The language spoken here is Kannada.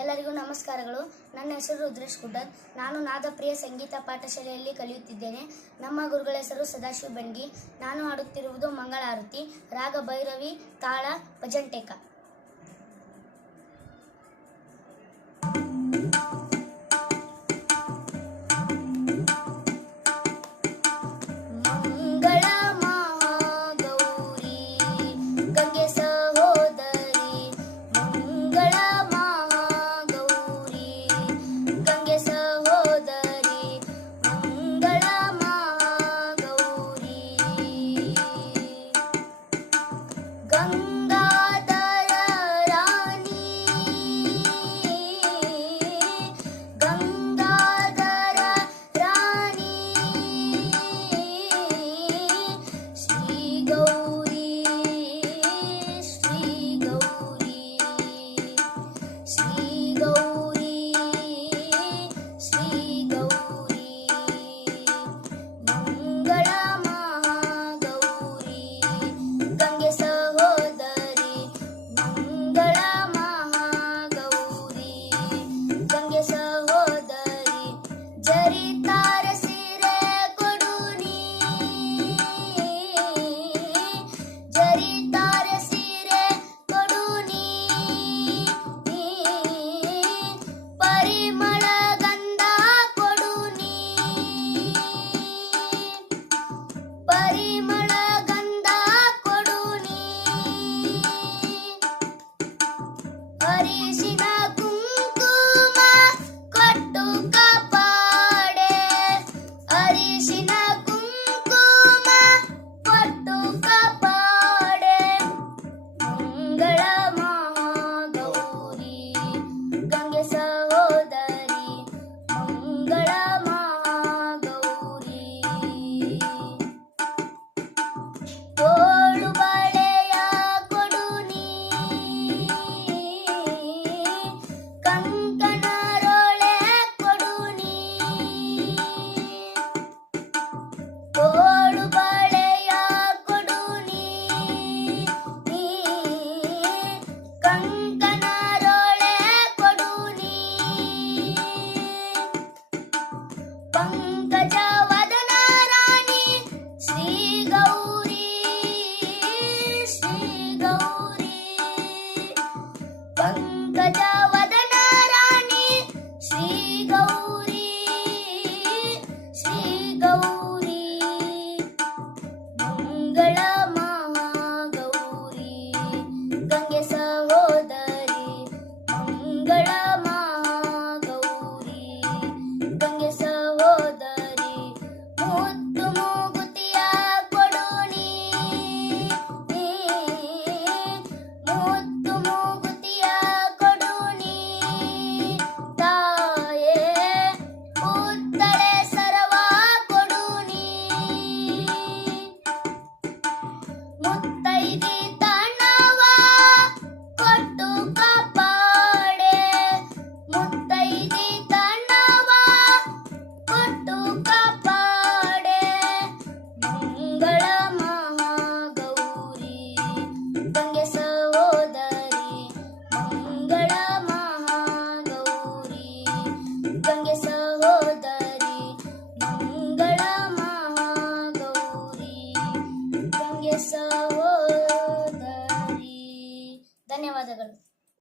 ಎಲ್ಲರಿಗೂ ನಮಸ್ಕಾರಗಳು. ನನ್ನ ಹೆಸರು ರುದ್ರೇಶ್ ಗುಡ್ಡದ್. ನಾನು ನಾದಪ್ರಿಯ ಸಂಗೀತ ಪಾಠಶಾಲೆಯಲ್ಲಿ ಕಲಿಯುತ್ತಿದ್ದೇನೆ. ನಮ್ಮ ಗುರುಗಳ ಹೆಸರು ಸದಾಶಿವ ಬೆಂಗಿ. ನಾನು ಹಾಡುತ್ತಿರುವುದು ಮಂಗಳಾರತಿ, ರಾಗ ಭೈರವಿ, ತಾಳ ಭಜಂಟೇಕ. ಅರಿಶಿನ ಕುಂಕುಮ ಕೊಟ್ಟು ಕಾಪಾಡೆ, ಅರಿಶಿನ ಕುಂಕುಮ ಕೊಟ್ಟು ಕಾಪಾಡೆ. ಮಂಗಳ ಮಹಾಗೌರಿ ಗಂಗೆ ಸಹೋದರಿ, ಮಂಗಳ ಮಹಾಗೌರಿ. ತೋಳು ಬಳೆಯ ಕೊಡು ನೀ, ಕಂಕಣರೊಳೆ ಕೊಡು ನೀ. ತೋಳು ಬಳೆಯ ಕೊಡು ನೀ, ಕಂಕಣರೊಳೆ ಕೊಡು ನೀ. ಪಂಕಜ ವದನ ರಾಣಿ ಶ್ರೀ ಗೌರಿ, ಶ್ರೀ ಗೌರಿ. ಪಂಕಜ ವದನ ರಾಣಿ ಶ್ರೀ ಗೌರಿ, ಶ್ರೀ ಗೌರಿ. ಮಂಗಳ ಮಹಾಗೌರಿ ಗಂಗೆ ಸಹೋದರಿ, ಮಂಗಳ